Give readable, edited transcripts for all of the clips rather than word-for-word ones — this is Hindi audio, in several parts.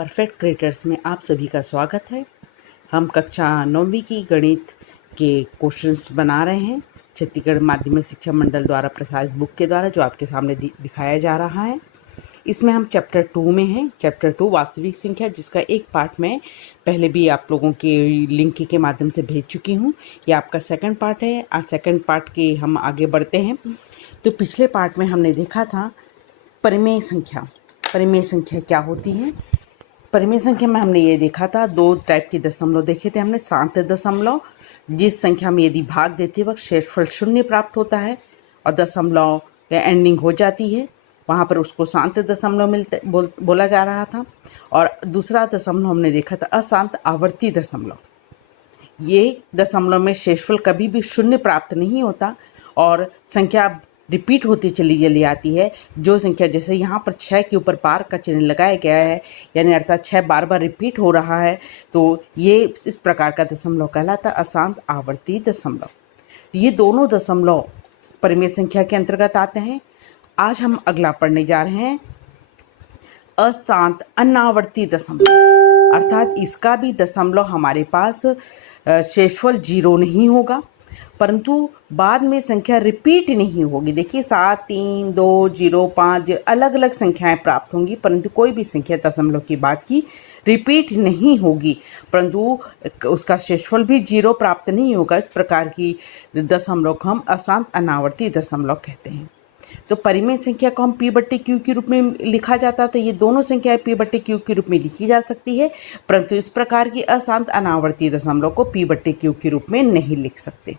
परफेक्ट क्रिएटर्स में आप सभी का स्वागत है। हम कक्षा 9वीं की गणित के क्वेश्चंस बना रहे हैं छत्तीसगढ़ माध्यमिक शिक्षा मंडल द्वारा प्रसारित बुक के द्वारा, जो आपके सामने दिखाया जा रहा है। इसमें हम चैप्टर 2 में हैं। चैप्टर 2 वास्तविक संख्या, जिसका एक पार्ट मैं पहले भी आप लोगों के लिंक के माध्यम से भेज चुकी हूँ। ये आपका सेकंड पार्ट है। आज सेकंड पार्ट के हम आगे बढ़ते हैं। तो पिछले पार्ट में हमने देखा था परिमेय संख्या। परिमेय संख्या क्या होती है? परिमेय संख्या में हमने ये देखा था, दो टाइप के दशमलव देखे थे हमने। शांत दशमलव, जिस संख्या में यदि भाग देते वक्त शेषफल 0 प्राप्त होता है और दशमलव या एंडिंग हो जाती है, वहाँ पर उसको शांत दशमलव बोला जा रहा था। और दूसरा दशमलव हमने देखा था अशांत आवर्ती दशमलव। ये दशमलव में शेषफल कभी भी 0 प्राप्त नहीं होता और संख्या रिपीट होती चली आती है। जो संख्या, जैसे यहाँ पर 6 के ऊपर बार का चिन्ह लगाया गया है, यानी अर्थात 6 बार बार रिपीट हो रहा है, तो ये इस प्रकार का दशमलव कहलाता अशांत आवर्ती दशमलव। ये दोनों दशमलव परिमेय संख्या के अंतर्गत आते हैं। आज हम अगला पढ़ने जा रहे हैं अशांत अनावर्ती दशमलव, अर्थात इसका भी दशमलव हमारे पास शेषफल 0 नहीं होगा, परंतु बाद में संख्या रिपीट नहीं होगी। देखिए 7, 3, 2, 0, 5 अलग अलग संख्याएं प्राप्त होंगी, परंतु कोई भी संख्या दशमलव की बाद की रिपीट नहीं होगी, परंतु उसका शेषफल भी 0 प्राप्त नहीं होगा। इस प्रकार की दशमलव को हम अशांत अनावर्ती दशमलव कहते हैं। तो परिमेय संख्या को हम P/Q के रूप में लिखा जाता, तो ये दोनों संख्याएं P/Q के रूप में लिखी जा सकती है, परंतु इस प्रकार की अशांत अनावर्ती दशमलव को P/Q के रूप में नहीं लिख सकते।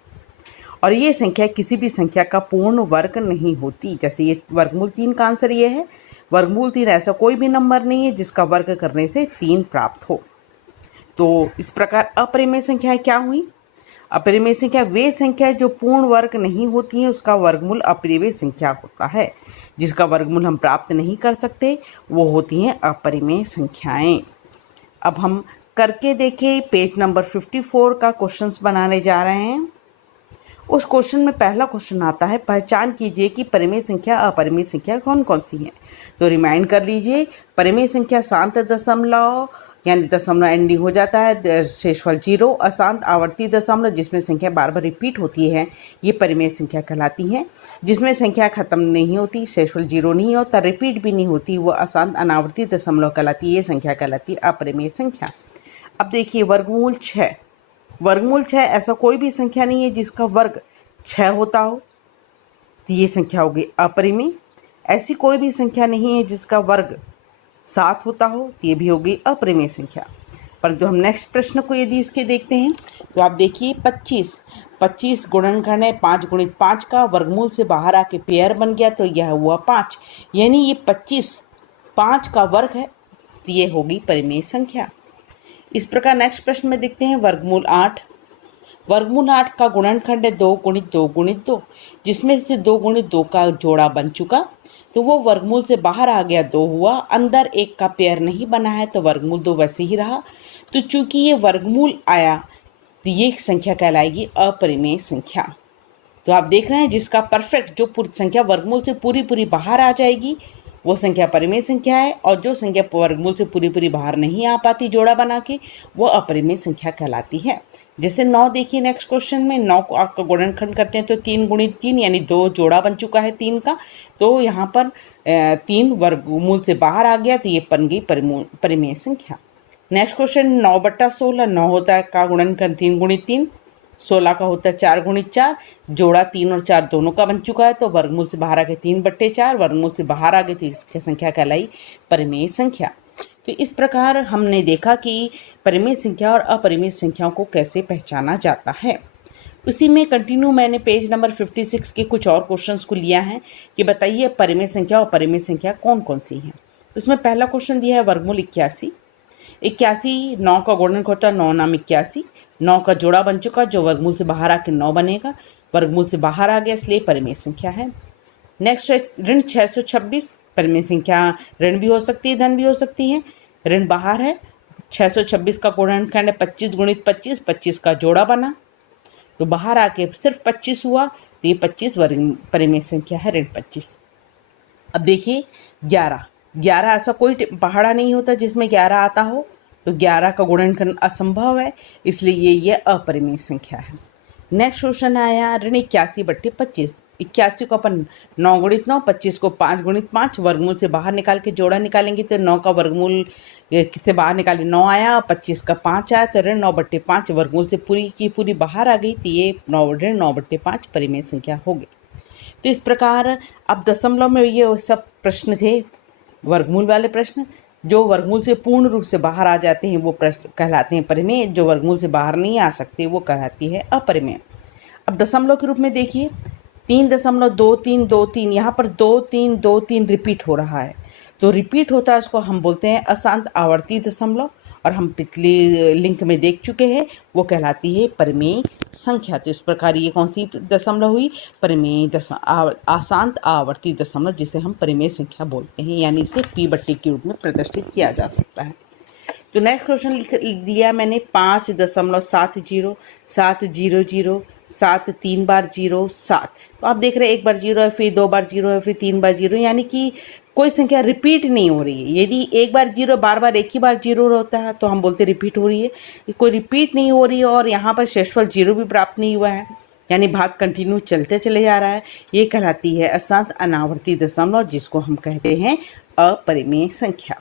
और ये संख्या किसी भी संख्या का पूर्ण वर्ग नहीं होती। जैसे ये वर्गमूल 3 का आंसर ये है। वर्गमूल 3 ऐसा कोई भी नंबर नहीं है जिसका वर्ग करने से 3 प्राप्त हो। तो इस प्रकार अपरिमेय संख्याएं क्या हुई? अपरिमेय संख्या वे संख्या जो पूर्ण वर्ग नहीं होती हैं, उसका वर्गमूल अपरिमेय संख्या होता है। जिसका वर्गमूल हम प्राप्त नहीं कर सकते वो होती हैं अपरिमेय संख्याएं। अब हम करके देखें, पेज नंबर 54 का क्वेश्चंस बनाने जा रहे हैं। उस क्वेश्चन में पहला क्वेश्चन आता है, पहचान कीजिए कि परिमेय संख्या अपरिमेय संख्या कौन कौन सी है। तो रिमाइंड कर लीजिए, परिमेय संख्या शांत दशमलव, यानी दशमलव एंडिंग हो जाता है, शेषफल 0। अशांत आवर्ती दशमलव, जिसमें संख्या बार बार रिपीट होती है, ये परिमेय संख्या कहलाती है। जिसमें संख्या खत्म नहीं होती, शेषफल 0 नहीं होता, रिपीट भी नहीं होती, वो अशांत अनावर्ती दशमलव कहलाती है। ये संख्या कहलाती है अपरिमेय संख्या। अब देखिए वर्गमूल 6। वर्गमूल 6 ऐसा कोई भी संख्या नहीं है जिसका वर्ग 6 होता हो, तो ये संख्या होगी अपरिमेय। ऐसी कोई भी संख्या नहीं है जिसका वर्ग 7 होता हो, तो ये भी होगी अपरिमेय संख्या। परंतु हम नेक्स्ट प्रश्न को यदि इसके देखते हैं, तो आप देखिए 25 गुणनखंड है। 5 गुणित 5 का वर्गमूल से बाहर आके पेयर बन गया, तो यह हुआ 5, यानी ये 25 5 का वर्ग है, तो ये होगी परिमेय संख्या। इस प्रकार नेक्स्ट प्रश्न में देखते हैं वर्गमूल 8। वर्गमूल 8 का गुणनखंड है 2 गुणित 2 गुणित 2, जिसमें से 2 गुणित 2 का जोड़ा बन चुका, तो वो वर्गमूल से बाहर आ गया, 2 हुआ। अंदर 1 का पेयर नहीं बना है, तो वर्गमूल 2 वैसे ही रहा। तो चूंकि ये वर्गमूल आया, तो ये संख्या कहलाएगी अपरिमेय संख्या। तो आप देख रहे हैं, जिसका परफेक्ट जो संख्या वर्गमूल से पूरी बाहर आ जाएगी वो संख्या परिमेय संख्या है, और जो संख्या वर्गमूल से पूरी बाहर नहीं आ पाती जोड़ा बना के, वो अपरिमेय संख्या कहलाती है। जैसे 9 देखिए नेक्स्ट क्वेश्चन में, 9 को आपका गुणनखंड करते हैं तो 3 गुणित 3, यानी 2 जोड़ा बन चुका है 3 का, तो यहाँ पर 3 वर्गमूल से बाहर आ गया, तो ये बन गई परिमेय संख्या। Next question 9/16। 9 होता है का गुणनखंड 3 गुणित 3, 16 का होता है 4 गुणित 4, जोड़ा 3 और 4 दोनों का बन चुका है, तो वर्गमूल से बाहर आ गए 3/4, वर्गमूल से बाहर आ गए तो इसकी संख्या कहलाई परिमेय संख्या। तो इस प्रकार हमने देखा कि परिमेय संख्या और अपरिमेय संख्याओं को कैसे पहचाना जाता है। उसी में कंटिन्यू मैंने पेज नंबर 56 के कुछ और क्वेश्चंस को लिया है कि बताइए परिमेय संख्या और अपरिमेय संख्या कौन कौन सी हैं। उसमें पहला क्वेश्चन दिया है वर्गमूल 81। 9 का गुणनखंड होता है 9 नाम 81, 9 का जोड़ा बन चुका, जो वर्गमूल से बाहर आके 9 बनेगा, वर्गमूल से बाहर आ गया इसलिए परिमेय संख्या है। नेक्स्ट है ऋण 626। परिमेय संख्या ऋण भी हो सकती है, धन भी हो सकती है। ऋण बाहर है, 626 का गुणनखंड है 25 गुणित 25, 25 का जोड़ा बना, तो बाहर आके सिर्फ 25 हुआ, तो ये 25 परिमेय संख्या है, ऋण 25। अब देखिए 11 11 ऐसा कोई पहाड़ा नहीं होता जिसमें 11 आता हो, तो 11 का गुणनखंड असंभव है, इसलिए ये अपरिमेय संख्या है। नेक्स्ट क्वेश्चन आया ऋण 81/25। 81 को अपन 9 गुणित 9, 25 को 5 गुणित 5, वर्गमूल से बाहर निकाल के जोड़ा निकालेंगे तो 9 का वर्गमूल से बाहर निकाले 9 आया, 25 का 5 आया, तो ऋण 9/5 वर्गमूल से पूरी की पूरी बाहर आ गई, तो ये ऋण 9/5 परिमेय संख्या हो गई। तो इस प्रकार अब दशमलव में ये सब प्रश्न थे, वर्गमूल वाले प्रश्न। जो वर्गमूल से पूर्ण रूप से बाहर आ जाते हैं वो प्रश्न कहलाते हैं परिमेय, जो वर्गमूल से बाहर नहीं आ सकते वो कहलाती है अपरिमेय। अब दशमलव के रूप में देखिए 3.2323, यहाँ पर 2323 रिपीट हो रहा है, तो रिपीट होता है उसको हम बोलते हैं अशांत आवर्ती दशमलव, और हम पिछली लिंक में देख चुके हैं वो कहलाती है परिमेय संख्या। तो इस प्रकार ये कौन सी दशमलव हुई, परिमेय अशांत आवर्ती दशमलव, जिसे हम परिमेय संख्या बोलते हैं, यानी इसे p/t के रूप में प्रदर्शित किया जा सकता है। तो नेक्स्ट क्वेश्चन लिख दिया मैंने 5.70 700 7 3 बार 0 7। तो आप देख रहे हैं एक बार 0 है, फिर 2 बार 0 है, फिर 3 बार 0, यानी कि कोई संख्या रिपीट नहीं हो रही है। यदि एक बार 0 बार बार एक ही बार 0 होता है तो हम बोलते रिपीट हो रही है। कोई रिपीट नहीं हो रही है और यहाँ पर शेषफल 0 भी प्राप्त नहीं हुआ है, यानी भाग कंटिन्यू चलते चले जा रहा है, ये कहलाती है अशांत अनावर्ती दशमलव, जिसको हम कहते हैं अपरिमेय संख्या।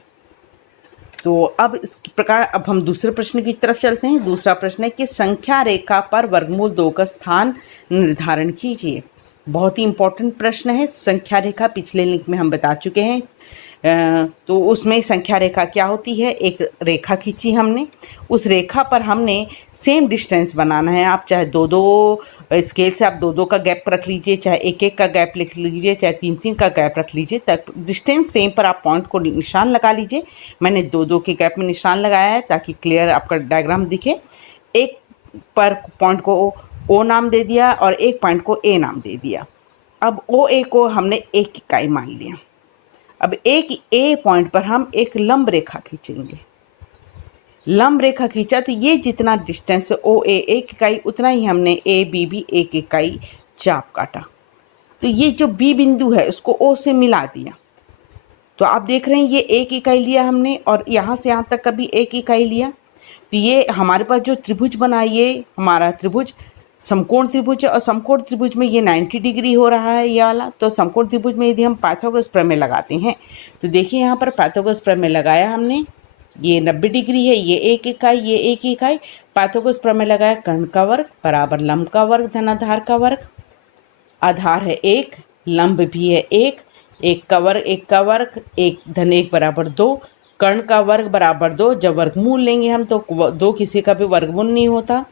तो अब इस प्रकार अब हम दूसरे प्रश्न की तरफ चलते हैं। दूसरा प्रश्न है कि संख्या रेखा पर वर्गमूल 2 का स्थान निर्धारण कीजिए। बहुत ही इंपॉर्टेंट प्रश्न है। संख्या रेखा पिछले लिंक में हम बता चुके हैं। तो उसमें संख्या रेखा क्या होती है, एक रेखा खींची हमने, उस रेखा पर हमने सेम डिस्टेंस बनाना है। आप चाहे 2-2 स्केल से आप 2-2 का गैप रख लीजिए, चाहे 1-1 का गैप लिख लीजिए, चाहे 3-3 का गैप रख लीजिए, तब डिस्टेंस सेम पर आप पॉइंट को निशान लगा लीजिए। मैंने 2-2 के गैप में निशान लगाया है ताकि क्लियर आपका डायग्राम दिखे। एक पर पॉइंट को ओ नाम दे दिया और एक पॉइंट को ए नाम दे दिया। अब ओ ए को हमने 1 इकाई मान लिया। अब एक ए पॉइंट पर हम एक लंब रेखा खींचेंगे। लंब रेखा खींचा तो ये जितना डिस्टेंस ओ ए 1 इकाई, उतना ही हमने ए बी भी 1 इकाई चाप काटा। तो ये जो बी बिंदु है उसको ओ से मिला दिया। तो आप देख रहे हैं ये 1 इकाई लिया हमने और यहाँ से यहाँ तक का भी 1 इकाई लिया। तो ये हमारे पास जो त्रिभुज बना, ये हमारा त्रिभुज समकोण त्रिभुज है, और समकोण त्रिभुज में ये 90 डिग्री हो रहा है ये वाला। तो समकोण त्रिभुज में यदि हम पाइथागोरस प्रमेय लगाते हैं तो देखिए यहाँ पर पाइथागोरस प्रमेय लगाया हमने, ये 90 डिग्री है, ये 1 इकाई, ये 1 इकाई। पाइथागोरस प्रमेय लगाया, कर्ण का वर्ग बराबर लंब का वर्ग धन आधार का वर्ग। आधार है 1, लंब भी है 1, 1 का वर्ग 1 का वर्ग, 1 धन 1 बराबर 2, कर्ण का वर्ग बराबर 2। जब वर्गमूल लेंगे हम तो 2 किसी का भी वर्गमूल नहीं होता,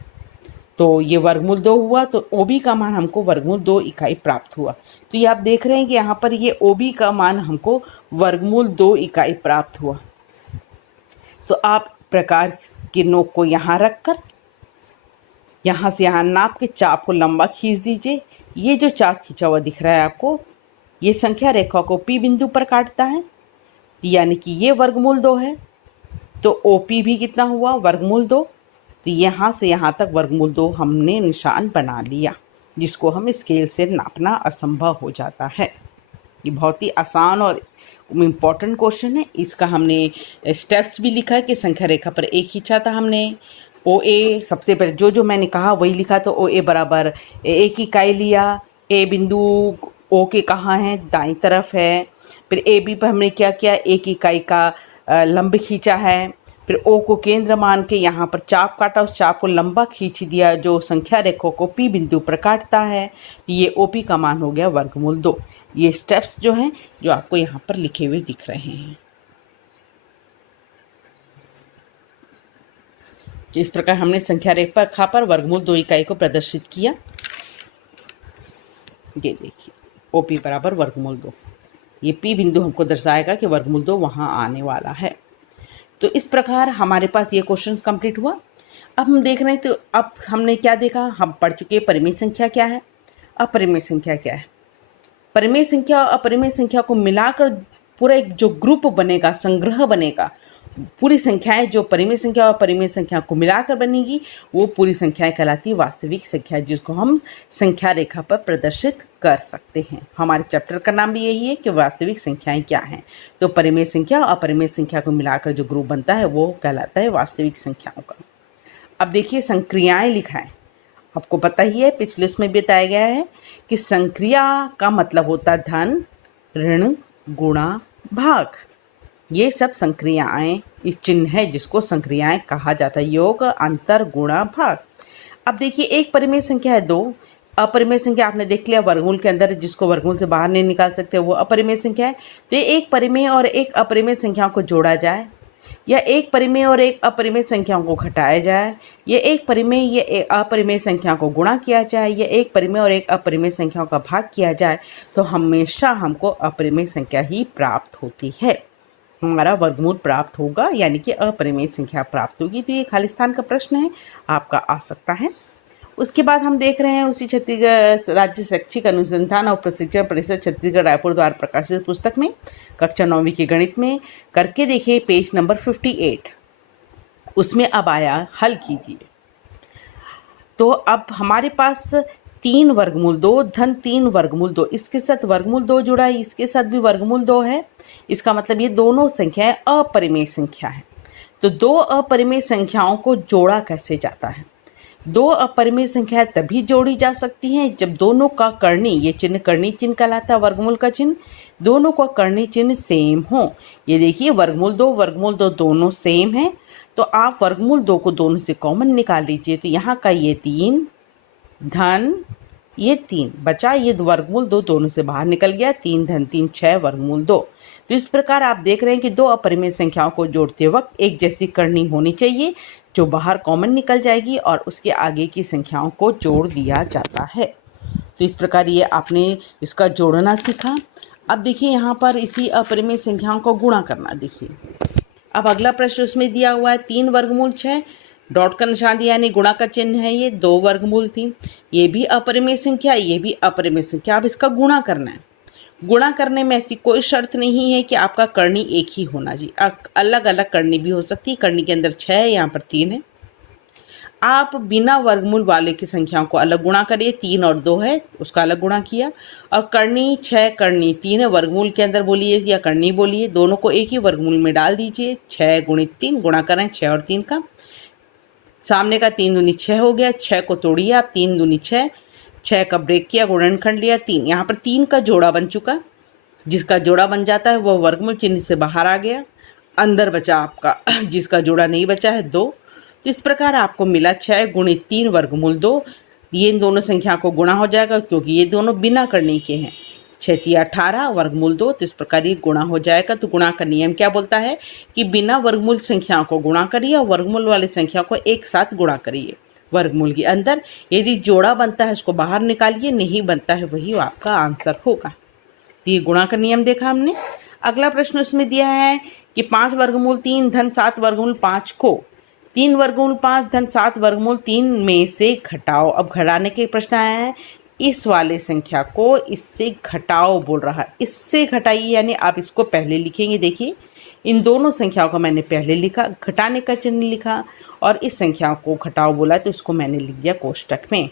तो ये वर्गमूल 2 हुआ, तो OB का मान हमको वर्गमूल 2 इकाई प्राप्त हुआ। तो ये आप देख रहे हैं कि यहाँ पर ये OB का मान हमको वर्गमूल 2 इकाई प्राप्त हुआ। तो आप प्रकार की नोक को यहाँ रखकर यहाँ से यहाँ नाप के चाप को लंबा खींच दीजिए। ये जो चाप खींचा हुआ दिख रहा है आपको, ये संख्या रेखा को P बिंदु पर काटता है, यानी कि ये वर्गमूल 2 है। तो OP भी कितना हुआ, वर्गमूल 2। तो यहाँ से यहाँ तक वर्गमूल 2 हमने निशान बना लिया, जिसको हम स्केल से नापना असंभव हो जाता है। ये बहुत ही आसान और इम्पॉर्टेंट क्वेश्चन है। इसका हमने स्टेप्स भी लिखा है कि संख्या रेखा पर एक खींचा था हमने, OA सबसे पहले जो मैंने कहा वही लिखा। तो OA बराबर 1 इकाई लिया, ए बिंदु O के कहाँ है, दाईं तरफ है। फिर AB पर हमने क्या किया, 1 इकाई का लंब खींचा है। फिर O को केंद्र मान के यहाँ पर चाप काटा, उस चाप को लंबा खींच दिया जो संख्या रेखा को P बिंदु पर काटता है। ये OP का मान हो गया वर्गमूल 2। ये स्टेप्स जो हैं जो आपको यहाँ पर लिखे हुए दिख रहे हैं। इस प्रकार हमने संख्या रेखा पर वर्गमूल 2 इकाई को प्रदर्शित किया। ये देखिए OP बराबर वर्गमूल 2। ये P बिंदु हमको दर्शाएगा कि वर्गमूल 2 वहाँ आने वाला है। तो इस प्रकार हमारे पास ये क्वेश्चन कंप्लीट हुआ। अब हम देख रहे हैं, तो अब हमने क्या देखा, हम पढ़ चुके परिमेय संख्या क्या है, अपरिमेय संख्या क्या है। परिमेय संख्या और अपरिमेय संख्या को मिलाकर पूरा एक जो ग्रुप बनेगा, संग्रह बनेगा, पूरी संख्याएं जो परिमेय संख्या और अपरिमेय संख्या को मिलाकर बनेगी वो पूरी संख्याएं कहलाती है वास्तविक संख्या, जिसको हम संख्या रेखा पर प्रदर्शित कर सकते हैं। हमारे चैप्टर का नाम भी यही है कि वास्तविक संख्याएं क्या हैं। तो परिमेय संख्या और अपरिमेय संख्या को मिलाकर जो ग्रुप बनता है वो कहलाता है वास्तविक संख्याओं का। अब देखिए संक्रियाएं लिखा है। आपको पता ही है, पिछले उसमें भी बताया गया है कि संक्रिया का मतलब होता है धन, ऋण, गुणा, भाग। ये सब संक्रियाएं इस चिन्ह है जिसको संक्रियाएं कहा जाता है। योग, अंतर, गुणा, भाग। अब देखिए एक परिमेय संख्या है 2, अपरिमेय संख्या आपने देख लिया वर्गमूल के अंदर जिसको वर्गमूल से बाहर नहीं निकाल सकते वो अपरिमेय संख्या है। तो ये एक परिमेय और एक अपरिमेय संख्याओं को जोड़ा जाए, या एक परिमेय और एक अपरिमेय संख्याओं को घटाया जाए, या एक परिमेय या अपरिमेय संख्या को गुणा किया जाए, या एक परिमेय और एक अपरिमेय संख्याओं का भाग किया जाए, तो हमेशा हमको अपरिमेय संख्या ही प्राप्त होती है। हमारा वर्गमूल प्राप्त होगा, यानी कि अपरिमेय संख्या प्राप्त होगी। तो ये खाली स्थान का प्रश्न है, आपका आ सकता है। उसके बाद हम देख रहे हैं उसी छत्तीसगढ़ राज्य शैक्षिक अनुसंधान और प्रशिक्षण परिषद छत्तीसगढ़ रायपुर द्वारा प्रकाशित पुस्तक में कक्षा 9वीं के गणित में करके देखिए पेज नंबर 58। उसमें अब आया हल कीजिए। तो अब हमारे पास 3 वर्गमूल 2 धन 3 वर्गमूल 2, इसके साथ वर्गमूल 2 जुड़ा है, इसके साथ भी वर्गमूल 2 है। इसका मतलब ये दोनों संख्याएं अपरिमेय संख्या है। तो 2 अपरिमेय संख्याओं को जोड़ा कैसे जाता है? 2 अपरिमेय संख्याएं तभी जोड़ी जा सकती हैं जब दोनों का करनी, ये चिन्ह करनी चिन्ह कहलाता है वर्गमूल का चिन्ह, दोनों का करनी चिन्ह सेम हो। ये देखिए वर्गमूल 2 दोनों सेम है, तो आप वर्गमूल 2 को दोनों से कॉमन निकाल लीजिए। तो यहाँ का ये 3 धन ये 3 बचा, ये वर्गमूल 2 दोनों से बाहर निकल गया, 3 धन 3 6 वर्गमूल 2। तो इस प्रकार आप देख रहे हैं कि 2 अपरिमेय संख्याओं को जोड़ते वक्त एक जैसी करनी होनी चाहिए जो बाहर कॉमन निकल जाएगी और उसके आगे की संख्याओं को जोड़ दिया जाता है। तो इस प्रकार ये आपने इसका जोड़ना सीखा। अब देखिए यहाँ पर इसी अपरिमेय संख्याओं को गुणा करना। देखिए अब अगला प्रश्न उसमें दिया हुआ है 3 वर्गमूल 6, डॉट का निशान दिया यानी गुणा का चिन्ह है, ये 2 वर्गमूल 3, ये भी अपरिमेय संख्या, ये भी अपरिमेय संख्या। अब इसका गुणा करना है। गुणा करने में ऐसी कोई शर्त नहीं है कि आपका करनी एक ही होना जी, अलग अलग करनी भी हो सकती है। करनी के अंदर 6 है, यहाँ पर 3 है। आप बिना वर्गमूल वाले की संख्याओं को अलग गुणा करिए, 3 और 2 है उसका अलग गुणा किया, और करनी 6 करनी 3 है, वर्गमूल के अंदर बोलिए या करनी बोलिए, दोनों को एक ही वर्गमूल में डाल दीजिए। 6 गुणित 3 गुणा करें 6 और 3 का, सामने का 3 दूनी 6 हो गया, 6 को तोड़िए आप, 3 दूनी 6, 6 का ब्रेक किया, गुणनखंड लिया 3, यहाँ पर 3 का जोड़ा बन चुका। जिसका जोड़ा बन जाता है वो वर्गमूल चिन्ह से बाहर आ गया, अंदर बचा आपका जिसका जोड़ा नहीं बचा है 2। तो इस प्रकार आपको मिला 6 गुणित 3 वर्गमूल 2। ये इन दोनों संख्या को गुणा हो जाएगा क्योंकि ये दोनों बिना करने के हैं। 6 तिया 18 वर्गमूल 2, तो इस प्रकार ये गुणा हो जाएगा। तो गुणा का नियम क्या बोलता है कि बिना वर्गमूल संख्याओं को गुणा करिए और वर्गमूल वाली संख्या को एक साथ गुणा करिए वर्गमूल के अंदर। यदि जोड़ा बनता है उसको बाहर निकालिए, नहीं बनता है वही आपका आंसर होगा। तो ये गुणा का नियम देखा हमने। अगला प्रश्न उसमें दिया है कि 5 वर्गमूल 3 धन 7 वर्गमूल 5 को 3 वर्गमूल 5 धन 7 वर्गमूल 3 में से घटाओ। अब घटाने के प्रश्न आया है, इस वाले संख्या को इससे घटाओ बोल रहा है, इससे घटाइए, यानी आप इसको पहले लिखेंगे। देखिए इन दोनों संख्याओं को मैंने पहले लिखा, घटाने का चिन्ह लिखा, और इस संख्या को घटाओ बोला तो इसको मैंने लिख दिया कोष्टक में।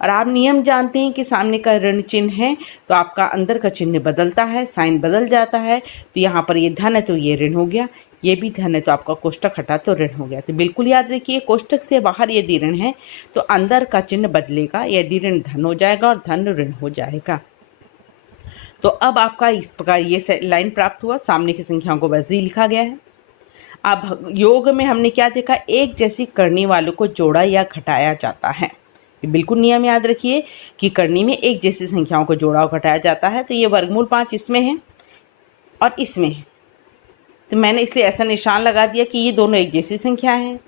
और आप नियम जानते हैं कि सामने का ऋण चिन्ह है तो आपका अंदर का चिन्ह बदलता है, साइन बदल जाता है। तो यहाँ पर ये धन है तो ये ऋण हो गया, ये भी धन है तो आपका कोष्टक हटा तो ऋण हो गया। तो बिल्कुल याद रखिए कोष्टक से बाहर यदि ऋण है तो अंदर का चिन्ह बदलेगा, यदि ऋण धन हो जाएगा और धन ऋण हो जाएगा। तो अब आपका इस प्रकार ये लाइन प्राप्त हुआ, सामने की संख्याओं को वैसे ही लिखा गया है। अब योग में हमने क्या देखा, एक जैसी करनी वालों को जोड़ा या घटाया जाता है। बिल्कुल नियम याद रखिए कि करनी में एक जैसी संख्याओं को जोड़ा और घटाया जाता है। तो ये वर्गमूल 5 इसमें है और इसमें है, तो मैंने इसलिए ऐसा निशान लगा दिया कि ये दोनों एक जैसी संख्या है।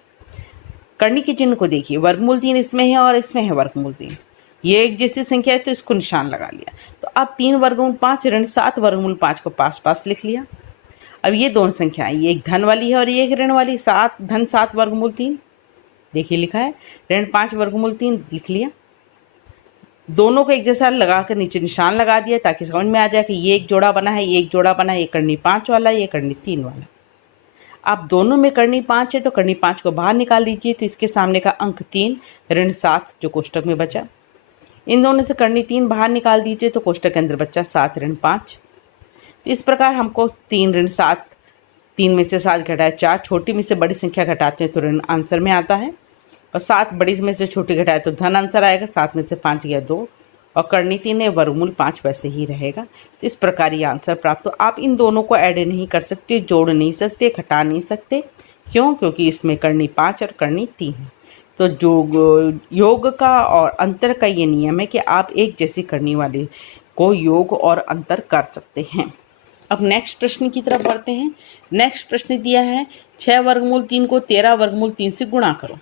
करनी के चिन्ह को देखिए, वर्गमूल 3 इसमें है और इसमें है वर्गमूल 3, ये एक जैसी संख्या है तो इसको निशान लगा लिया। तो अब 3 वर्गमूल 5 ऋण 7 वर्गमूल 5 को पास पास लिख लिया। अब ये दोनों संख्याएं, ये एक धन वाली है और ये एक ऋण वाली, 7 धन 7 वर्गमूल 3, देखिए लिखा है, ऋण 5 वर्गमूल 3 लिख लिया। दोनों को एक जैसा लगा कर नीचे निशान लगा दिया ताकि समझ में आ जाए कि ये एक जोड़ा बना है, ये एक जोड़ा बना है, ये करनी 5 वाला, ये करनी 3 वाला। अब दोनों में करनी 5 है तो करनी 5 को बाहर निकाल दीजिए। तो इसके सामने का अंक 3 ऋण 7 जो कोष्टक में बचा, इन दोनों से करनी 3 बाहर निकाल दीजिए तो कोष्टक के अंदर बच्चा 7 ऋण 5। तो इस प्रकार हमको 3 ऋण 7, 3 में से 7 घटाए 4, छोटी में से बड़ी संख्या घटाते हैं तो ऋण आंसर में आता है, और 7 बड़ी में से छोटी घटाए तो धन आंसर आएगा। 7 में से 5 गया 2, और करनी 3 है, वर्गमूल 5 वैसे ही रहेगा। तो इस प्रकार ये आंसर प्राप्त हो। आप इन दोनों को ऐड नहीं कर सकते, जोड़ नहीं सकते, घटा नहीं सकते। क्यों? क्योंकि इसमें करनी 5 और करनी 3 है। तो जो योग का और अंतर का ये नियम है कि आप एक जैसी करनी वाले को योग और अंतर कर सकते हैं। अब नेक्स्ट प्रश्न की तरफ बढ़ते हैं। नेक्स्ट प्रश्न दिया है 6 वर्गमूल 3 को 13 वर्गमूल 3 से गुणा करो।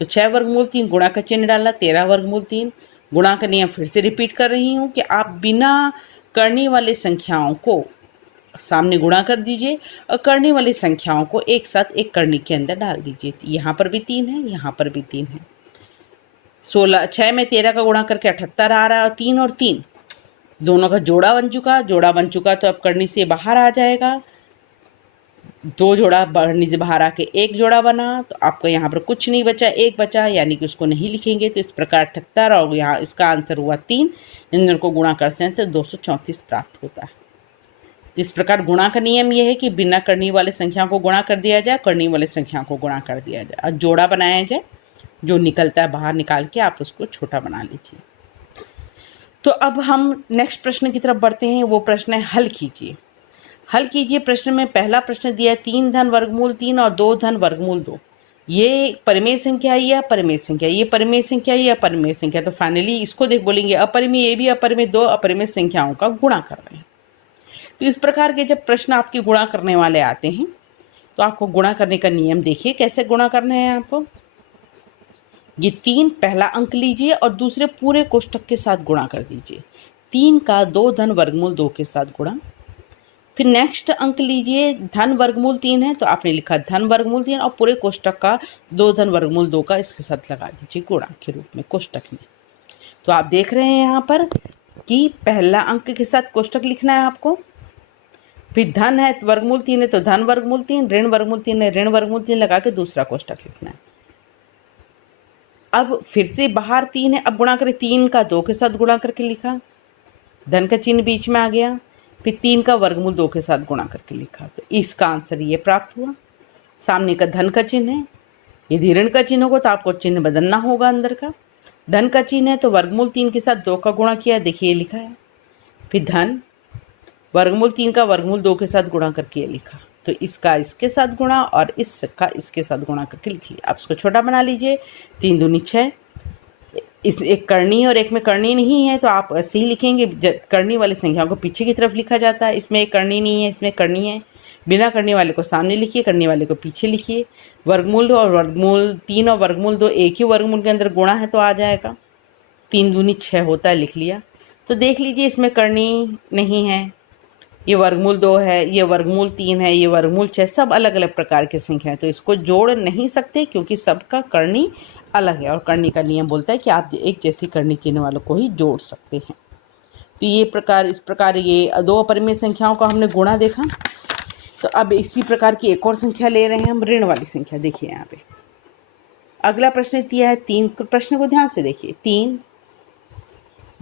तो 6 वर्गमूल 3 गुणा का चिन्ह डाला, 13 वर्गमूल 3 गुणा का नियम फिर से रिपीट कर रही हूँ कि आप बिना करने वाले संख्याओं को सामने गुणा कर दीजिए और करने वाली संख्याओं को एक साथ एक करनी के अंदर डाल दीजिए। यहाँ पर भी 3 है, यहाँ पर भी 3 है। 6 में 13 का गुणा करके 78 आ रहा है, और 3 और 3 दोनों का जोड़ा बन चुका, तो अब करनी से बाहर आ जाएगा। 2 जोड़ा करनी से बाहर आके 1 जोड़ा बना, तो आपको यहाँ पर कुछ नहीं बचा, 1 बचा, यानी कि उसको नहीं लिखेंगे। तो इस प्रकार 78 और यहाँ इसका आंसर हुआ 3, इन दोनों को गुणा करते हैं तो 234 प्राप्त होता है। तो इस प्रकार गुणा का नियम यह है कि बिना करने वाले संख्या को गुणा कर दिया जाए, करने वाले संख्या को गुणा कर दिया जाए और जोड़ा बनाया जाए। जो निकलता है बाहर निकाल के आप उसको छोटा बना लीजिए। तो अब हम नेक्स्ट प्रश्न की तरफ बढ़ते हैं। वो प्रश्न है हल कीजिए। हल कीजिए प्रश्न में पहला प्रश्न दिया है 3 धन वर्गमूल 3 और 2 धन वर्गमूल 2। ये परिमेय संख्या है या परिमेय संख्या, ये परिमेय संख्या है या परिमेय संख्या। तो फाइनली इसको देख बोलेंगे अपरिमेय, ये भी अपरिमेय, 2 अपरिमेय संख्याओं का गुणा कर रहे हैं। तो इस प्रकार के जब प्रश्न आपके गुणा करने वाले आते हैं तो आपको गुणा करने का नियम देखिए कैसे गुणा करना है। आपको ये 3 पहला अंक लीजिए और दूसरे पूरे कोष्टक के साथ गुणा कर दीजिए। 3 का 2 धन वर्गमूल 2 के साथ गुणा। फिर नेक्स्ट अंक लीजिए, धन वर्गमूल 3 है तो आपने लिखा धन वर्गमूल 3 और पूरे कोष्टक का 2 धन वर्गमूल 2 का इसके साथ लगा दीजिए गुणा के रूप में कोष्टक में। तो आप देख रहे हैं यहाँ पर कि पहला अंक के साथ कोष्टक लिखना है आपको। फिर धन है वर्गमूल 3 है तो धन वर्गमूल 3, ऋण वर्गमूल 3 है ऋण वर्गमूल 3 लगा के दूसरा कोष्टक लिखना है। अब फिर से बाहर 3 है, अब गुणा करें, 3 का 2 के साथ गुणा करके लिखा, धन का चिन्ह बीच में आ गया। फिर 3 का वर्गमूल 2 के साथ गुणा करके लिखा, तो इसका आंसर ये प्राप्त हुआ। सामने का धन का चिन्ह है, यदि ऋण का चिन्ह होगा तो आपको चिन्ह बदलना होगा अंदर का। धन का चिन्ह है तो वर्गमूल 3 के साथ 2 का गुणा किया, देखिए लिखा है। फिर धन वर्गमूल 3 का वर्गमूल 2 के साथ गुणा करके लिखा, तो इसका इसके साथ गुणा और इसका इसके साथ गुणा करके लिख लिया। आप इसको छोटा बना लीजिए। 3 दूनी 6, इस एक करनी और एक में करनी नहीं है तो आप ऐसे ही लिखेंगे। करनी वाली संख्याओं को पीछे की तरफ लिखा जाता है, इसमें एक करनी नहीं है, इसमें करनी है। बिना करने वाले को सामने लिखिए, करने वाले को पीछे लिखिए। वर्गमूल और वर्गमूल 3 और वर्गमूल 2 एक ही वर्गमूल के अंदर गुणा है तो आ जाएगा। 3 दूनी 6 होता है, लिख लिया। तो देख लीजिए इसमें करनी नहीं है, ये वर्गमूल 2 है, ये वर्गमूल 3 है, ये वर्गमूल 6, सब अलग अलग प्रकार की संख्या है तो इसको जोड़ नहीं सकते क्योंकि सबका करनी अलग है। और करनी का नियम बोलता है कि आप एक जैसी करनी चिन्ह वालों को ही जोड़ सकते हैं। तो ये प्रकार इस प्रकार ये 2 अपरिमेय संख्याओं का हमने गुणा देखा। तो अब इसी प्रकार की एक और संख्या ले रहे हैं हम, ऋण वाली संख्या। देखिए यहाँ पे अगला प्रश्न दिया है 3, प्रश्न को ध्यान से देखिए। 3,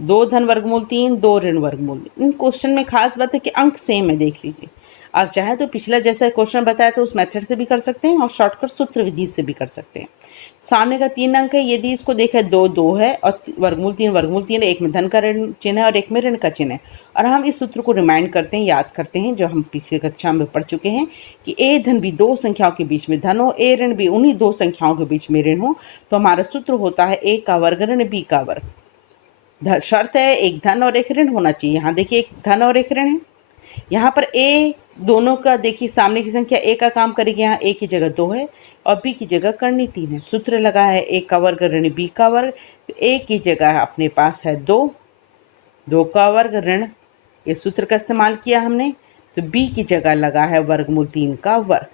2 धन वर्गमूल 3, 2 ऋण वर्गमूल। इन क्वेश्चन में खास बात है कि अंक सेम है, देख लीजिए। आप चाहे तो पिछला जैसा क्वेश्चन बताया तो उस मेथड से भी कर सकते हैं और शॉर्टकट सूत्र विधि से भी कर सकते हैं। सामने का 3 अंक है, यदि इसको देखा 2 2 है और वर्गमूल 3 है, एक में धन का ऋण चिन्ह है और एक में ऋण का चिन्ह है। और हम इस सूत्र को रिमाइंड करते हैं, याद करते हैं, जो हम पिछली कक्षा में पढ़ चुके हैं कि ए धन भी 2 संख्याओं के बीच में धन हो, ए ऋण भी उन्हीं 2 संख्याओं के बीच में ऋण हो, तो हमारा सूत्र होता है ए का वर्ग ऋण बी का वर्ग। शर्त है एक धन और एक ऋण होना चाहिए। यहाँ देखिए एक धन और एक ऋण है। यहाँ पर ए दोनों का देखिए सामने की संख्या ए का काम करेगी, यहाँ ए की जगह 2 है और बी की जगह करनी 3 है। सूत्र लगा है ए का वर्ग ऋण बी का वर्ग, तो ए की जगह अपने पास है 2, 2 का वर्ग ऋण, ये सूत्र का इस्तेमाल किया हमने। तो बी की जगह लगा है वर्गमूल 3 का वर्ग।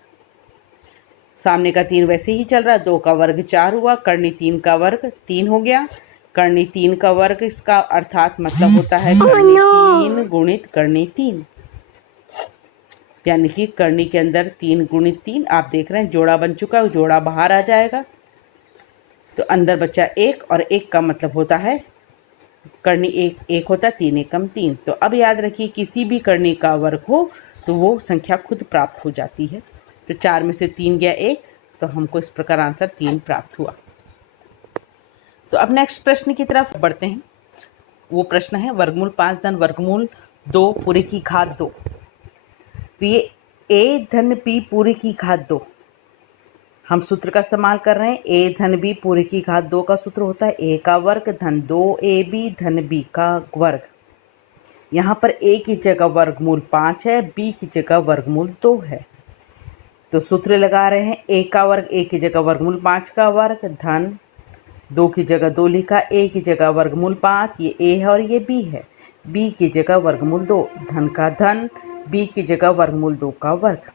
सामने का 3 वैसे ही चल रहा है, 2 का वर्ग 4 हुआ, करनी 3 का वर्ग 3 हो गया। करनी 3 का वर्ग, इसका अर्थात मतलब होता है करनी 3 गुणित करनी 3, यानी कि करनी के अंदर 3 गुणित 3। आप देख रहे हैं जोड़ा बन चुका है, जोड़ा बाहर आ जाएगा तो अंदर बचा 1 और 1 का मतलब होता है करनी एक एक होता है, 3 एकम 3। तो अब याद रखिए किसी भी करनी का वर्ग हो तो वो संख्या खुद प्राप्त हो जाती है। तो 4 में से 3 गया 1, तो हमको इस प्रकार आंसर 3 प्राप्त हुआ। तो अब नेक्स्ट प्रश्न की तरफ बढ़ते हैं। वो प्रश्न है वर्गमूल 5 धन वर्गमूल 2 पूरे की घात 2। तो ये a धन b पूरे की घात 2, हम सूत्र का इस्तेमाल कर रहे हैं। a धन b पूरे की घात 2 का सूत्र होता है a का वर्ग धन 2ab धन b का वर्ग। यहाँ पर a की जगह वर्गमूल 5 है, b की जगह वर्गमूल 2 है। तो सूत्र लगा रहे हैं a का वर्ग, a की जगह वर्गमूल 5 का वर्ग धन 2 की जगह 2 लिखा, a की जगह वर्गमूल 5, ये a है और ये b है। b की जगह वर्गमूल 2, धन का धन, b की जगह वर्गमूल 2 का वर्ग।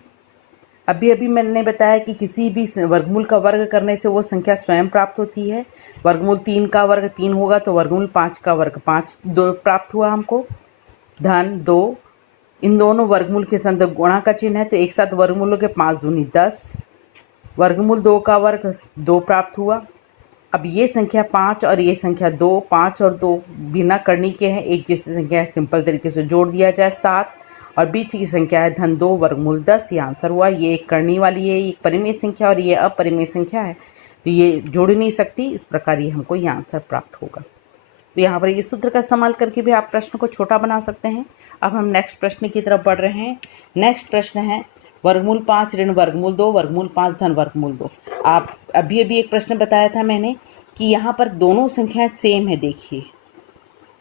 अभी अभी मैंने बताया कि किसी भी वर्गमूल का वर्ग करने से वो संख्या स्वयं प्राप्त होती है। वर्गमूल 3 का वर्ग 3 होगा तो वर्गमूल 5 का वर्ग 5 2 प्राप्त हुआ हमको, धन 2। इन दोनों वर्गमूल के संदर्भ गुणा का चिन्ह है तो एक साथ वर्गमूलों के 5 दूनी 10, वर्गमूल 2 का वर्ग 2 प्राप्त हुआ। अब ये संख्या 5 और ये संख्या 2, 5 और 2 बिना करनी के हैं, एक जैसी संख्या है, सिंपल तरीके से जोड़ दिया जाए 7, और बीच की संख्या है धन 2 वर्गमूल 10। ये आंसर हुआ। ये एक करनी वाली है, एक परिमेय संख्या और ये अपरिमेय संख्या है, तो ये जोड़ नहीं सकती, इस प्रकार ये हमको ये आंसर प्राप्त होगा। तो यहाँ पर इस सूत्र का इस्तेमाल करके भी आप प्रश्न को छोटा बना सकते हैं। अब हम नेक्स्ट प्रश्न की तरफ बढ़ रहे हैं। नेक्स्ट प्रश्न है वर्गमूल 5 ऋण वर्गमूल 2 वर्गमूल 5 धन वर्गमूल 2। आप अभी अभी एक प्रश्न बताया था मैंने कि यहाँ पर दोनों संख्याएं सेम है। देखिए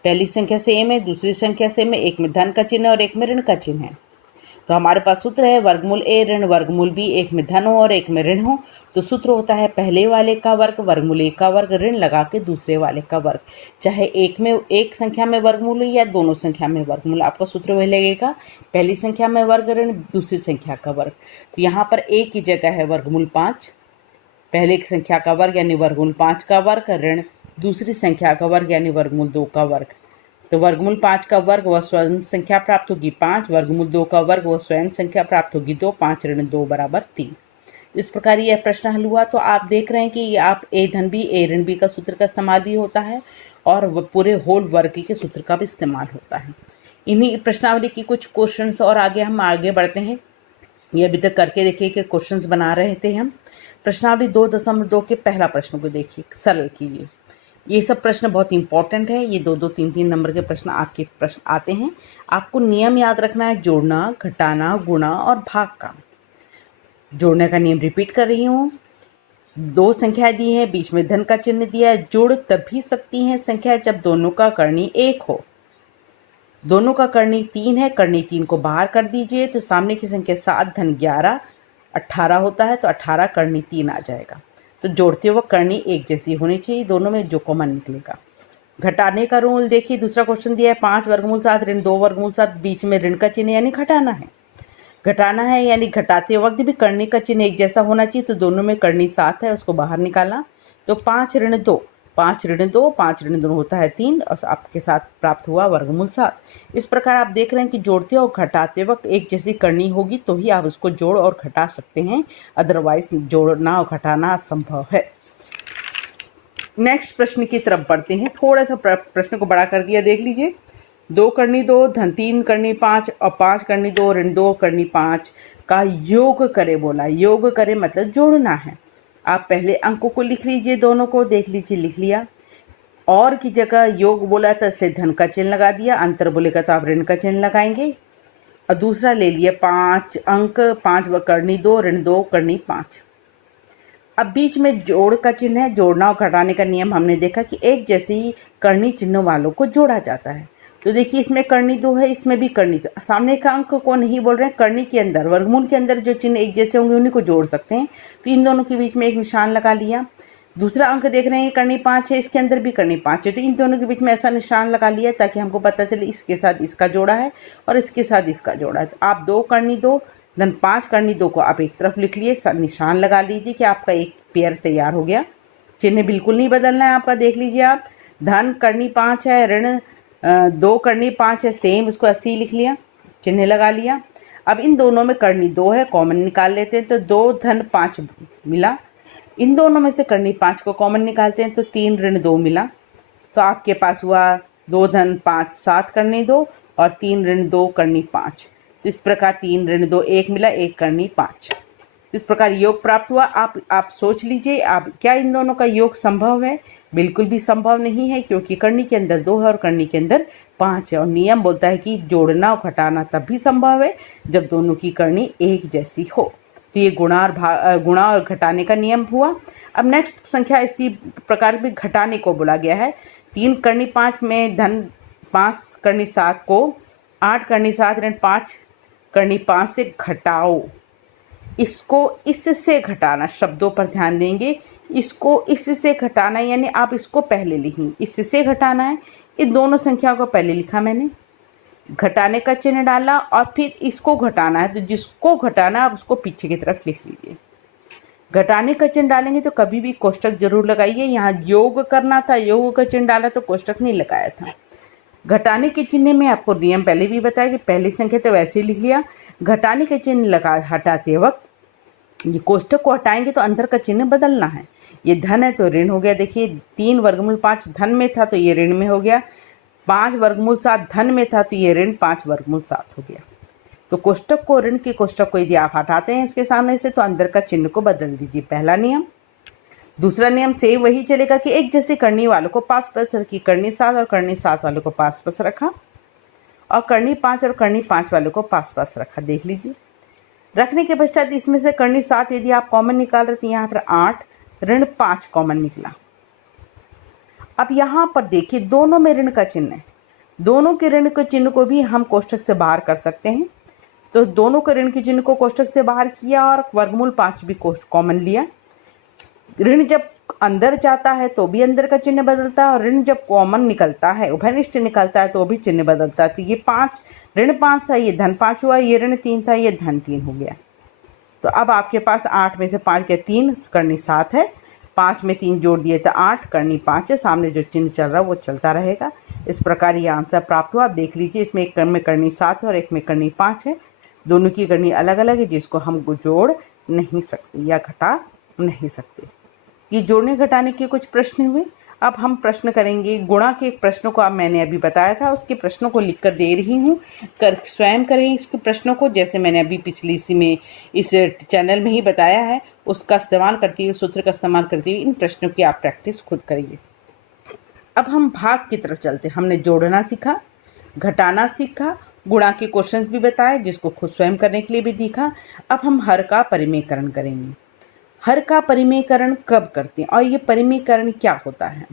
पहली संख्या सेम है, दूसरी संख्या सेम है, एक में धन का चिन्ह और एक में ऋण का चिन्ह है। तो हमारे पास सूत्र है वर्गमूल a ऋण वर्गमूल b, एक में धन हो और एक में ऋण हो। तो सूत्र होता है पहले वाले का वर्ग वर्गमूल a का वर्ग ऋण लगा के दूसरे वाले का वर्ग, चाहे एक संख्या में वर्गमूल या दोनों संख्या में वर्गमूल, आपका सूत्र वही लगेगा पहली संख्या में वर्ग ऋण दूसरी संख्या का वर्ग। तो यहाँ पर a की जगह है वर्गमूल 5, पहले की संख्या का वर्ग यानी वर्गमूल 5 का वर्ग ऋण दूसरी संख्या का वर्ग यानी वर्गमूल 2 का वर्ग। तो वर्गमूल 5 का वर्ग वह स्वयं संख्या प्राप्त होगी 5, वर्गमूल 2 का वर्ग वह स्वयं संख्या प्राप्त होगी 2, 5 ऋण 2 बराबर 3। इस प्रकार यह प्रश्न हल हुआ। तो आप देख रहे हैं कि आप a धन b a ऋण b का सूत्र का इस्तेमाल भी होता है और पूरे होल वर्ग के सूत्र का भी इस्तेमाल होता है। इन्हीं प्रश्नावली की कुछ क्वेश्चंस और हम आगे बढ़ते हैं। ये अभी तक करके देखिए कि क्वेश्चंस बना रहे थे हम। प्रश्नावली 2.2 के पहला प्रश्न को देखिए, सरल कीजिए। ये सब प्रश्न बहुत इंपॉर्टेंट है, ये 2-2 3-3 नंबर के प्रश्न आपके प्रश्न आते हैं। आपको नियम याद रखना है, जोड़ना घटाना गुणा और भाग का। जोड़ने का नियम रिपीट कर रही हूँ। दो संख्या दी है, बीच में धन का चिन्ह दिया है, जुड़ तभी सकती हैं संख्या जब दोनों का करनी 1 हो। दोनों का करनी 3 है, करनी 3 को बाहर कर दीजिए तो सामने की संख्या 7 धन 11 18 होता है, तो 18 करनी 3 आ जाएगा। तो जोड़ते वक्त करनी एक जैसी होनी चाहिए, दोनों में जो कॉमन निकलेगा। घटाने का रूल देखिए, दूसरा क्वेश्चन दिया है 5 वर्गमूल 7 ऋण 2 वर्गमूल 7, बीच में ऋण का चिन्ह यानी घटाना है। घटाना है यानी घटाते वक्त भी करनी का चिन्ह एक जैसा होना चाहिए, तो दोनों में करनी 7 है, उसको बाहर निकालना। तो 5 ऋण 2 5 ऋण 2 5 ऋण 2 होता है 3 और आपके साथ प्राप्त हुआ वर्गमूल 7। इस प्रकार आप देख रहे हैं कि जोड़ते और घटाते वक्त एक जैसी करनी होगी तो ही आप उसको जोड़ और घटा सकते हैं, अदरवाइज जोड़ना और घटाना असंभव है। नेक्स्ट प्रश्न की तरफ बढ़ते हैं। थोड़ा सा प्रश्न को बड़ा कर दिया, देख लीजिए। 2 करनी 2 धन 3 करनी 5 और 5 करनी 2 ऋण 2 करनी 5 का योग करे बोला। योग करे मतलब जोड़ना है। आप पहले अंकों को लिख लीजिए, दोनों को देख लीजिए, लिख लिया। और की जगह योग बोला तो इसलिए धन का चिन्ह लगा दिया, अंतर बोलेगा तो आप ऋण का चिन्ह लगाएंगे। और दूसरा ले लिया 5 अंक, 5 करनी 2 ऋण 2 करनी 5। अब बीच में जोड़ का चिन्ह है। जोड़ना और घटाने का नियम हमने देखा कि एक जैसी करनी चिन्ह वालों को जोड़ा जाता है। तो देखिए इसमें करनी 2 है, इसमें भी करनी 2। सामने का अंक को नहीं बोल रहे हैं, करनी के अंदर वर्गमूल के अंदर जो चिन्ह एक जैसे होंगे उन्हीं को जोड़ सकते हैं। तो इन दोनों के बीच में एक निशान लगा लिया। दूसरा अंक देख रहे हैं करनी 5 है, इसके अंदर भी करनी 5 है, तो इन दोनों के बीच में ऐसा निशान लगा लिया ताकि हमको पता चले इसके साथ इसका जोड़ा है और इसके साथ इसका जोड़ा है। तो आप 2 करनी 2 धन 5 करनी 2 को आप एक तरफ लिख लिए, निशान लगा लीजिए कि आपका एक पेयर तैयार हो गया। चिन्ह बिल्कुल नहीं बदलना है आपका, देख लीजिए आप। धन करनी 5 है, ऋण 2 करनी 5 है, सेम इसको 80 लिख लिया, चिन्ह लगा लिया। अब इन दोनों में करनी 2 है, कॉमन निकाल लेते हैं, तो 2 धन 5 मिला। इन दोनों में से करनी 5 को कॉमन निकालते हैं तो 3 ऋण 2 मिला। तो आपके पास हुआ 2 धन 5 7 करनी 2 और 3 ऋण 2 करनी 5। तो इस प्रकार 3 ऋण 2 1 मिला, 1 करनी 5। इस प्रकार योग प्राप्त हुआ। आप सोच लीजिए, आप क्या इन दोनों का योग संभव है? बिल्कुल भी संभव नहीं है, क्योंकि करनी के अंदर 2 है और करनी के अंदर 5 है। और नियम बोलता है कि जोड़ना और घटाना तब भी संभव है जब दोनों की करनी एक जैसी हो। तो ये गुणा और घटाने का नियम हुआ। अब नेक्स्ट संख्या इसी प्रकार भी घटाने को बोला गया है। 3 करनी 5 में धन 5 करनी 7 को 8 करनी 7 ऋण 5 करनी 5 से घटाओ। इसको इससे घटाना, शब्दों पर ध्यान देंगे। इसको इससे घटाना यानी आप इसको पहले लिखें, इससे घटाना है। इन दोनों संख्याओं को पहले लिखा मैंने, घटाने का चिन्ह डाला और फिर इसको घटाना है। तो जिसको घटाना आप उसको पीछे की तरफ लिख लीजिए। घटाने का चिन्ह डालेंगे तो कभी भी कोष्टक जरूर लगाइए। यहाँ योग करना था, योग का चिन्ह डाला तो कोष्टक नहीं लगाया था। घटाने के चिन्ह में आपको नियम पहले भी बताया कि पहली संख्या तो वैसे ही लिख लिया। घटाने के चिन्ह लगा हटाते वक्त ये कोष्टक को हटाएंगे तो अंदर का चिन्ह बदलना है। ये धन है तो ऋण हो गया। देखिए 3 वर्गमूल 5 धन में था तो ये ऋण में हो गया। 5 वर्गमूल 7 धन में था तो ये ऋण 5 वर्गमूल 7 हो गया। तो कोष्टक को, ऋण के कोष्टक को यदि आप हटाते हैं इसके सामने से तो अंदर का चिन्ह को बदल दीजिए, पहला नियम। दूसरा नियम सेम वही चलेगा कि एक जैसी करनी वालों को पास पास रखी, करनी 7 और करनी 7 वालों को पास पास रखा, और करनी 5 और करनी 5 वालों को पास पास रखा। देख लीजिए, रखने के पश्चात इसमें से करनी 7 यदि आप कॉमन निकाल रहे थे, यहाँ पर 8 ऋण 5 कॉमन निकला। अब यहाँ पर देखिए दोनों में ऋण का चिन्ह है, दोनों के ऋण के चिन्ह को भी हम कोष्टक से बाहर कर सकते हैं। तो दोनों के ऋण के चिन्ह को कोष्टक से बाहर किया और वर्गमूल 5 भी कॉमन लिया। ऋण जब अंदर जाता है तो भी अंदर का चिन्ह बदलता है, और ऋण जब कॉमन निकलता है, उभयनिष्ठ निकलता है तो भी चिन्ह बदलता है। तो ये 5 ऋण 5 था, ये धन 5 हुआ, ये ऋण 3 था, ये धन 3 हो गया। तो अब आपके पास 8 में से 5 के 3 करनी 7 है, 5 में 3 जोड़ दिए तो 8 करनी 5 है। सामने जो चिन्ह चल रहा है वो चलता रहेगा। इस प्रकार ये आंसर प्राप्त हुआ। आप देख लीजिए, इसमें एक में करनी 7 है और एक में करनी 5 है। दोनों की करनी अलग अलग है, जिसको हम जोड़ नहीं सकते या घटा नहीं सकते। ये जोड़ने घटाने के कुछ प्रश्न हुए। अब हम प्रश्न करेंगे गुणा के प्रश्नों को। अब मैंने अभी बताया था, उसके प्रश्नों को लिख कर दे रही हूँ, स्वयं करें इसके प्रश्नों को, जैसे मैंने अभी पिछली इसी में इस चैनल में ही बताया है। उसका इस्तेमाल करते हुए, सूत्र का इस्तेमाल करते हुए इन प्रश्नों की आप प्रैक्टिस खुद करिए। अब हम भाग की तरफ चलते हैं। हमने जोड़ना सीखा, घटाना सीखा, गुणा के क्वेश्चंस भी बताए जिसको खुद स्वयं करने के लिए भी दिखा। अब हम हर का परिमेयकरण करेंगे। हर का परिमेयकरण कब करते हैं और ये परिमेयकरण क्या होता है?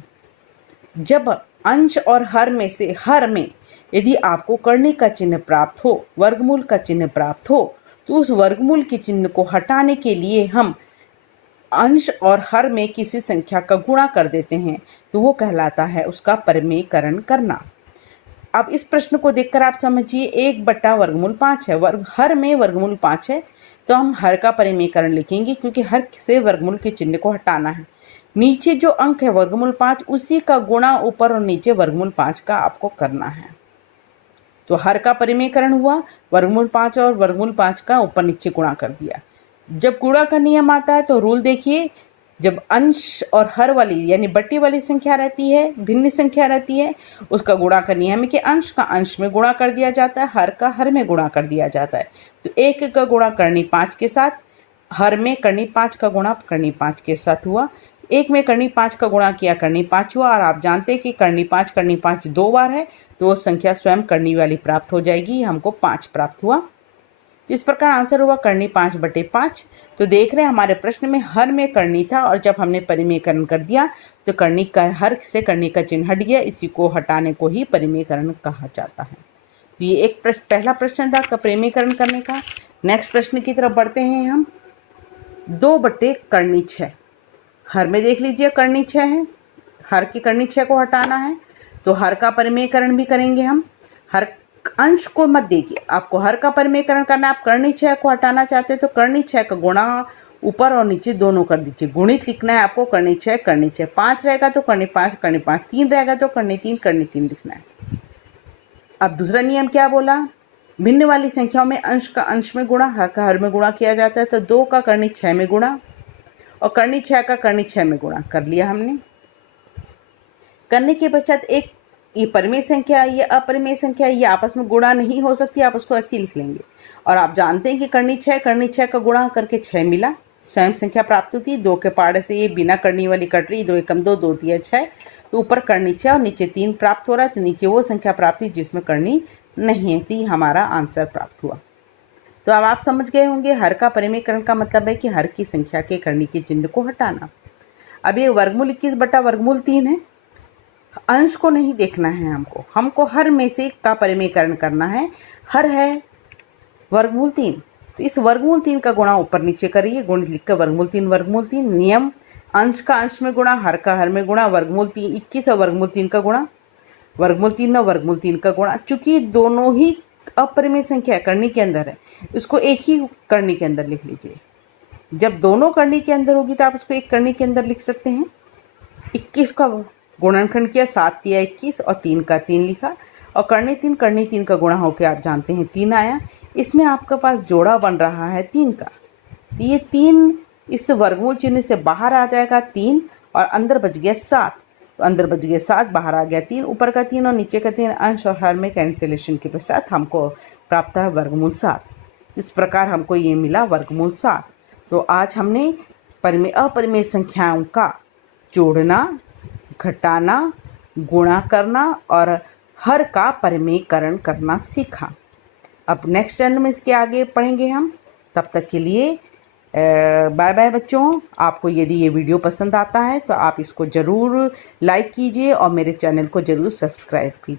जब अंश और हर में से हर में यदि आपको करने का चिन्ह प्राप्त हो, वर्गमूल का चिन्ह प्राप्त हो, तो उस वर्गमूल के चिन्ह को हटाने के लिए हम अंश और हर में किसी संख्या का गुणा कर देते हैं, तो वो कहलाता है उसका परिमेयकरण करना। अब इस प्रश्न को देखकर आप समझिए, 1/वर्गमूल 5 है, हर में वर्गमूल 5 है, तो हम हर का परिमेयकरण लिखेंगे क्योंकि हर से वर्गमूल के चिन्ह को हटाना है। नीचे जो अंक है वर्गमूल 5, उसी का गुणा ऊपर और नीचे वर्गमूल 5 का आपको करना है। तो हर का परिमेयकरण हुआ, वर्गमूल 5 और वर्गमूल 5 का ऊपर नीचे गुणा कर दिया। जब गुणा का नियम आता है तो रूल देखिए, जब अंश और हर वाली यानी बट्टी वाली संख्या रहती है, भिन्न संख्या रहती है, उसका गुणा का नियम है कि अंश का अंश में गुणा कर दिया जाता है, हर का हर में गुणा कर दिया जाता है। तो 1 का गुणा करनी 5 के साथ, हर में करनी 5 का गुणा करनी 5 के साथ हुआ। 1 में करनी 5 का गुणा किया, करनी 5 हुआ। और आप जानते हैं कि करनी 5 2 बार है, तो वो संख्या स्वयं करनी वाली प्राप्त हो जाएगी। हमको 5 प्राप्त हुआ। इस प्रकार आंसर हुआ करनी 5/5। तो देख रहे हैं हमारे प्रश्न में हर में करनी था, और जब हमने परिमेयकरण कर दिया तो करनी का हर से करनी का चिन्ह हट गया। इसी को हटाने को ही परिमेयकरण कहा जाता है। तो ये एक पहला प्रश्न था परिमेयकरण करने का। नेक्स्ट प्रश्न की तरफ बढ़ते हैं हम। 2/6। हर में देख लीजिए करनी 6 है, हर की करनी 6 को हटाना है, तो हर का परिमेयकरण भी करेंगे हम। हर अंश को मत देखिए, आपको हर का परिमेयकरण करना है। आप करनी 6 को हटाना चाहते हैं तो करनी 6 का गुणा ऊपर और नीचे दोनों कर दीजिए। गुणित लिखना है आपको, करनी 6 5 रहेगा तो करनी 5 3 रहेगा तो करनी 3 लिखना है। अब दूसरा नियम क्या बोला? भिन्न वाली संख्याओं में अंश का अंश में गुणा, हर का हर में गुणा किया जाता है। तो 2 का करनी 6 में गुणा और करनी 6 का करनी 6 में गुणा कर लिया हमने। करने के पश्चात एक ये परिमेय संख्या, ये अपरिमेय संख्या, ये आपस में गुणा नहीं हो सकती, आप उसको ऐसे लिख लेंगे। और आप जानते हैं कि करनी 6 का गुणा करके 6 मिला, स्वयं संख्या प्राप्त होती है। 2 के पाड़े से ये बिना करनी वाली कट रही, 2 एकम 2, 2 तिया 6, तो ऊपर करनी 6 और नीचे 3 प्राप्त हो रहा है, तो नीचे वो संख्या प्राप्त हुई जिसमें करनी नहीं है, तो हमारा आंसर प्राप्त हुआ। तो अब आप समझ गए होंगे हर का परिमेयकरण का मतलब है कि हर की संख्या के करनी के चिन्ह को हटाना। अब ये वर्गमूल 21 बटा वर्गमूल 3 है, अंश को नहीं देखना है हमको हर में से का परिमेयकरण करना है। हर है वर्गमूल 3, तो इस वर्गमूल 3 का गुणा ऊपर नीचे करिए, गुणित लिखकर वर्गमूल 3 नियम अंश का अंश में गुणा, हर का हर में गुणा, वर्गमूल 3 21 और वर्गमूल 3 का गुणा, वर्गमूल 3 और वर्गमूल 3 का गुणा। चूंकि दोनों ही अपरिमेय संख्या करनी के अंदर है, इसको एक ही करनी के अंदर लिख लीजिए। जब दोनों करनी के अंदर होगी तो आप उसको एक करनी के अंदर लिख सकते हैं। 21 का गुणनखंड किया, 7 तिया 21 और 3 का 3 लिखा, और करनी 3 का गुणा होकर आप जानते हैं 3 आया। इसमें आपके पास जोड़ा बन रहा है 3 का, तो ये 3 इस वर्गमूल चिन्ह से बाहर आ जाएगा 3, और अंदर बच गया 7, तो अंदर बच गया 7, बाहर आ गया 3, ऊपर का 3 और नीचे का 3, अंश और हर में कैंसिलेशन के पश्चात हमको प्राप्त है वर्गमूल 7। इस प्रकार हमको ये मिला वर्गमूल 7। तो आज हमने अपरिमेय संख्याओं का जोड़ना, घटाना, गुणा करना और हर का परिमेयकरण करना सीखा। अब नेक्स्ट चैनल में इसके आगे पढ़ेंगे हम। तब तक के लिए बाय बाय बच्चों। आपको यदि ये वीडियो पसंद आता है तो आप इसको ज़रूर लाइक कीजिए और मेरे चैनल को ज़रूर सब्सक्राइब कीजिए।